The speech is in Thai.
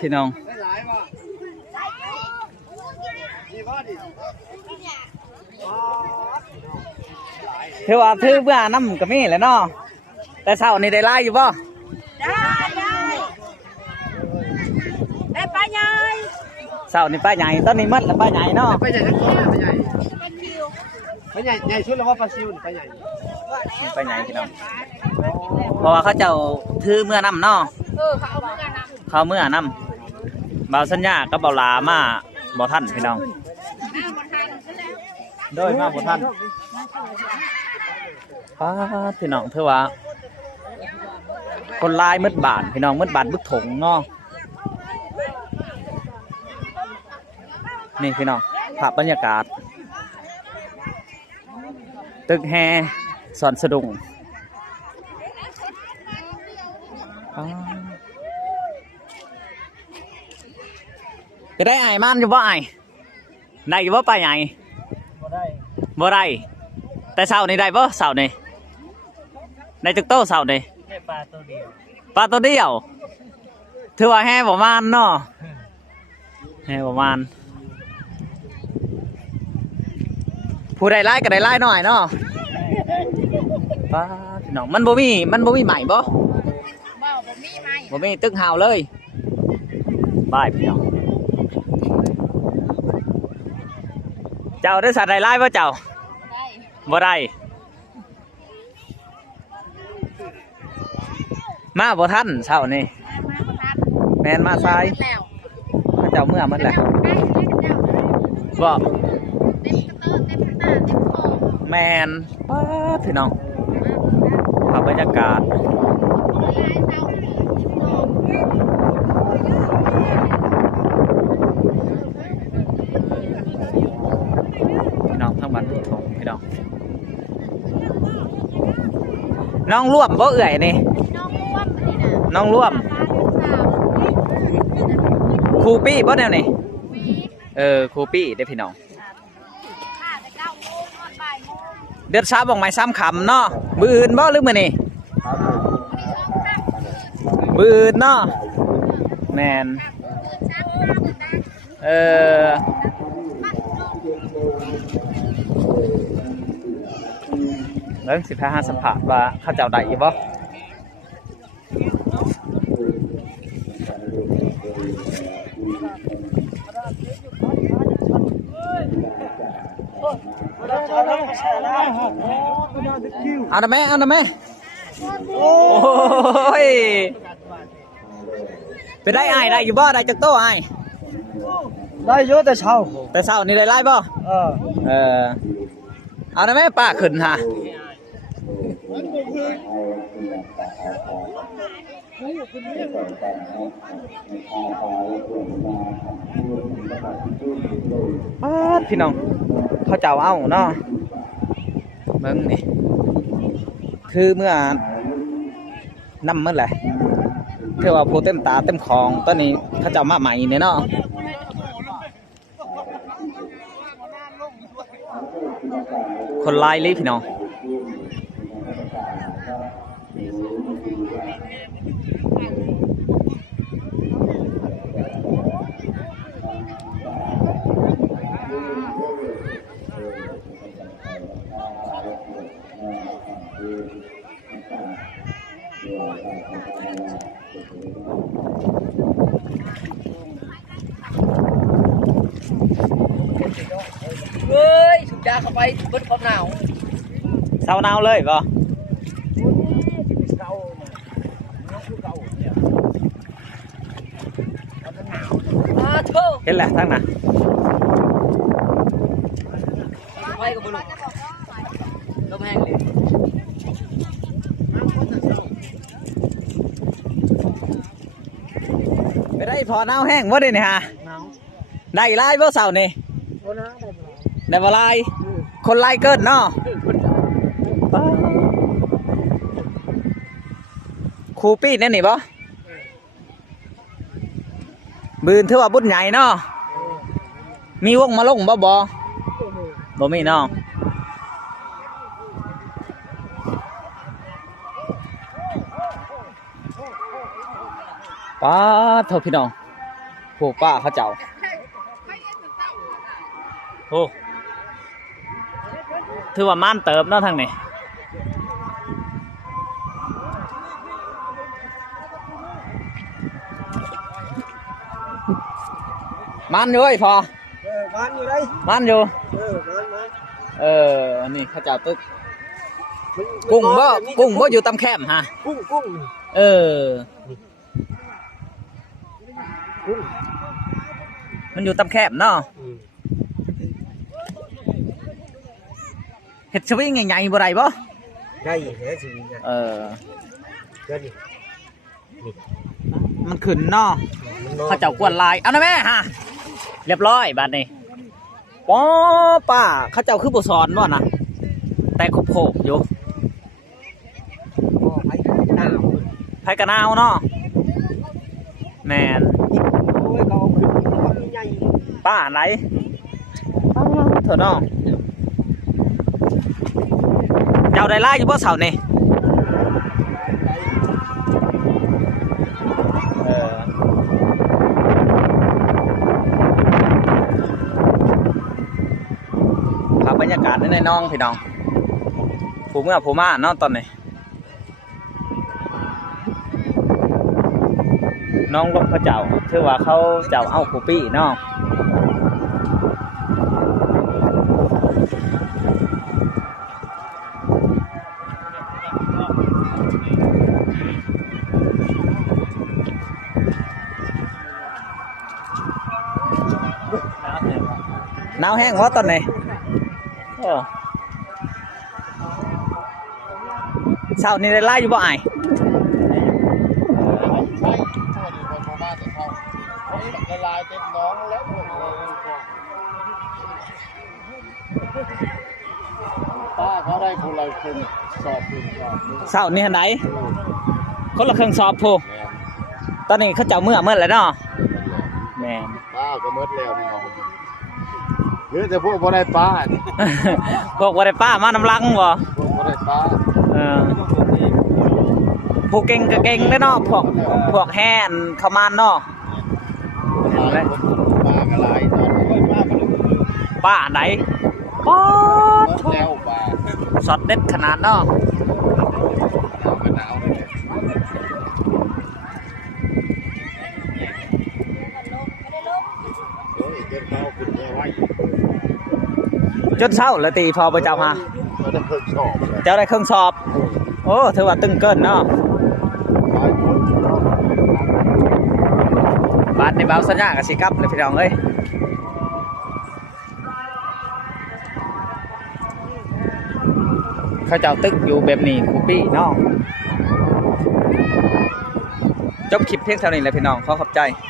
พี่น้องได้หลายป่ะดีป่ะดิถือว่าถือเบื่อน้ำก็มีแหล้วเนาะแต่เช้านี่ได้ไล่อยู่บ่ได้ได้ได้ปลาใหญ่เช้านี่ป้าใหญ่ตอนนี้หมัดแล้วป้าใหญ่เนาะไปใหญ่ทั้งตัวไปใหญ่ไปใหญ่ใหญ่ชุดแล้วว่าปลาซิวไปใหญ่ป้าใหญ่พี่น้องเพราะว่าเขาเจ้าถือเมื่อน้ำเนาะเออเขาเอามือกันนะเขาเมื่อน้ำเบาสัญญากับเบาลามาบ่ทันพี่น้องโดยมาบ่ทันป้าพี่น้องถือว่า คนลายมืดบานพี่น้องมืดบานบึกถงเนาะนี่พี่น้องภาพบรรยากาศ ตึกแฮสอนสะดุงอ้าว จะได้ไอ้มันอยู่บ่ไอ้ได้อยู่บ่ไปไอ้บ่ได้บ่ได้แต่เสาร์นี้ได้บ่เสาร์นี้ได้จักโตเสาร์นี้แค่ปลาตัวเดียวปลาตัวเดียวถือว่าแห่ประมาณเนาะแห่ประมาณผู้ใดไล่ก็ได้ไล่หน่อยเนาะป้าพี่น้องมันบ่มีมันบ่มีใหม่บ่บ่บ่มีไหมบ่มีตึกหาวเลยบายพี่น้อง เจ้าได้สัตว์ใดไล่บ่เจ้าบ่ได้มาบ่ทันเช้านี่แมนมาซ้ายพระเจ้าเมื่อมันแหละบ่แมนป้าดพี่น้องภาพบรรยากาศ ลายเต้าเลยคอ พี่ น้องทั้งบ้านทุกทงพี่น้อง น้องร่วมบ่เอื่อยนี่ น้องร่วมนี่นะน้องร่วม ครูปี้บ่แนวนี่เออครูปี้ได้อพี่น้องข้าจะเก้าโมงนอนบ่ายโมงเดือดซ้ำบอกไม้ซ้ำคำเนาะมืออื่นบ่หรือมือนี่มืออื่นเนาะแมน เออ เริ่มสิพาหาสัมผัสว่าเข้าเจ้าได้อีบ่เอาหน่ะแม่เอาหน่ะแม่โอ้ยไปได้ไอ้ายได้อยู่บ่ได้จักโตไอ้ายได้เยอะแต่เช้าแต่เช้านี่ได้ไล่บ่เออเออเอาหน่ะแม่ป้าขึ้นฮะ ป๊าพี่น้อง เขาเจ้าเอาเนาะเบิ่งนี่ คือเมื่อนำเมื่อไหร่เทว่าผู้เต็มตาเต็มของตอนนี้เขาเจ้ามาใหม่เนี่ยเนาะคนไล่เลยพี่น้องเฮ้ยสุดยาเข้าไปเบิดความหนาวเศร้าหนาวเลยป่ะเก่าน้องคือเก่าเนี่ยมาเถอะเห็นแหละทั้งน่ะไปกับบุรุษลมแห้งเลยไปได้พอหนาวแห้งว่าได้นี่ฮะหนาวได้ไล่บ่เสาร์นี่โอ้นะ ได้บ่ได้บ่ไล่คนไล่เกินเนาะครูปี้นั่นนี่บ่บืนถือว่าบุญใหญ่เนาะมีวงมาลงบ่บ่บ่มีเนาะป้าดเท่าพี่น้องผู้ป้าเขาเจ้าโอ้ ถือว่าม่านเติบเนาะทางนี้มันอยู่เว้ยพอเออมันอยู่ได้มันอยู่ เออมันมันเออ นี่เขาเจ้าตึกมันกุ้งบ่มันมีแต่กุ้งบ่อยู่ตำแคมป์ฮะ กุ้งกุ้งเออ กุ้ง มันอยู่ตำแคบเนาะ อืม เห็ดชวิงใหญ่ๆบ่ได้บ่ได้แค่ชีวิตนะเออเดี๋ยวนี้มันขึ้นเนาะมันนอนเขาเจ้ากวนลายเอานะแม่ฮะเรียบร้อยบัดนี้ป้อป้าเขาเจ้าคือบ่สอนบ่นะแต่ขบโขบอยู่พ่อไปหนาวไผกะนาวเนาะแม่นโอ้ยเขาเอาขึ้นเขามีใหญ่ป้าไหนป้าเถอะเนาะเจ้าได้ลายอยู่บ่เสาเนี่เออครับบรรยากาศในน้องพี่น้องผมเมื่อผมมาเนาะตอนนี้น้องลบพระเจ้าถือว่าเขาเจ้าเอาคูปี้เนาะ หนาวแห้งวะตอนนี้โอ้เช้านี้ได้ไล่อยู่บ่ไอายใช่ใช่ดีพอมาแต่เขาละลายเต็มน้องแล้วหมดเลยป้าเขาได้ผู้ไรคนสอบหนึ่งสอบหนึ่งเช้านี้ไหนคนละเครื่องสอบพูตอนนี้เขาเจ้าเมื่อเมื่อแล้วเนาะแม่นป้าก็หมดแล้วนี่น้องเหลือแต่พวกบ่ได้ป้านี่พวกว่าได้ป้ามาน้ำลังบ่พวกบ่ได้ป้าเออผู้เก่งก็เก่งเด้อเนาะพวกพวกแห่นเข้ามาเนาะหลายคนป้าก็หลายตอนนี้ป้าก็เลยป้าไหนป๊อดหมดแล้วป้าสอดเด็ดขนาดเนาะ หนาวก็หนาวเลยโอ้ยเกินเขาขึ้นแย่ไว้จนเช้าแล้วตีพอไปเจ้ามาก็ได้เพิ่งสอบเลยเจ้าได้เครื่องสอบ โอ้ถือว่าตึงเกินเนาะหลายคนเนาะบาทในเบาสัญญากับสิกลับเลยพี่น้องเอ้ยเขาเจ้าตึกอยู่แบบนี้คูปี้เนาะจบคลิปเพียงเท่านี้แหละพี่น้องขอขอบใจโ